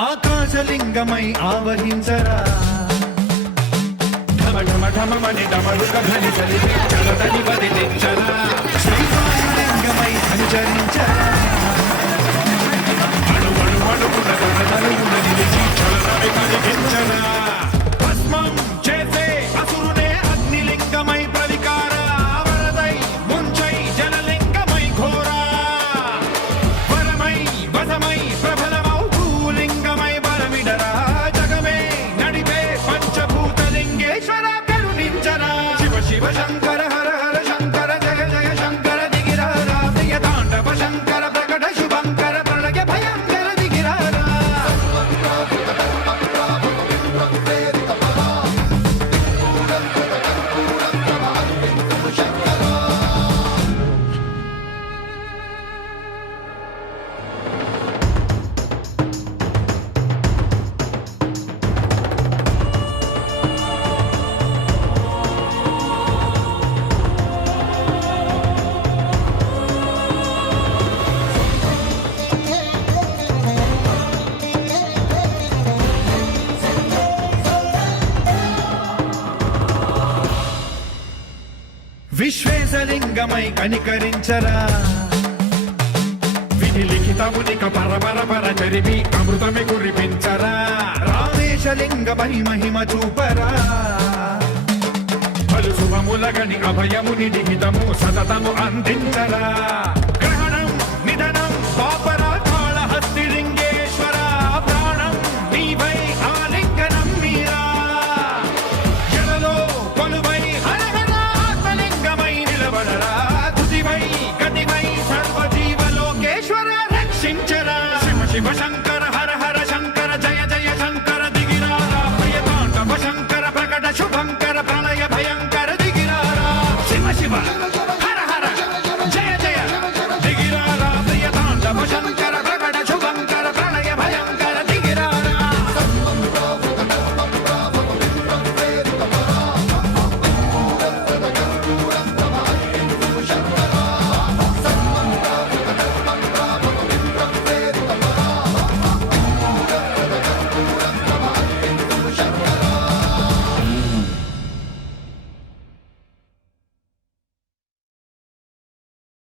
ఆకాశలింగమై ఆవహించరా ఢమ ఢమ ఢమమని డమరుక ధ్వని కలిపి చలతని వదిలించరా శ్రీవాయులింగమై సంచరించరా అణువణువున తనతనువున నిలిచి చలనని కలిగించరా భస్మం చేసే అసురునే అగ్నిలింగమై ప్రవికార వరదై ముంచై జలలింగమై ఘోరా వరమై వసమై ప్రబలమౌ భూలింగమై బలమిడరా జగమే నడిపే పంచభూతలింగేశ్వర కరుణించరా శివ శివ శంకర హర హర శంకర జయ జయ శంకర దిగిరారా ప్రియ తాండవ శంకర ప్రకట శుభంకర ప్రళయ భయంకర దిగిరారా విశ్వేశలింగమై కనికరించరా విధి లిఖితమునిక పరపర పర చరిమి అమృతమి కురిపించరా రామేశలింగమై మహిమ చూపరా పలు శుభములగని అభయముని నిహితము సతతము అందించరా గ్రహణం నిధనం పాపరా కాళహస్తి లింగేశ్వర ప్రాణం నీవై ఆలింగనం మీరా జలలో కొలువై హరహర ఆత్మలింగమై నిలబడరా తుదివై గతివై సర్వజీవలోకేశ్వర రక్షించరా శివ శివ శంకర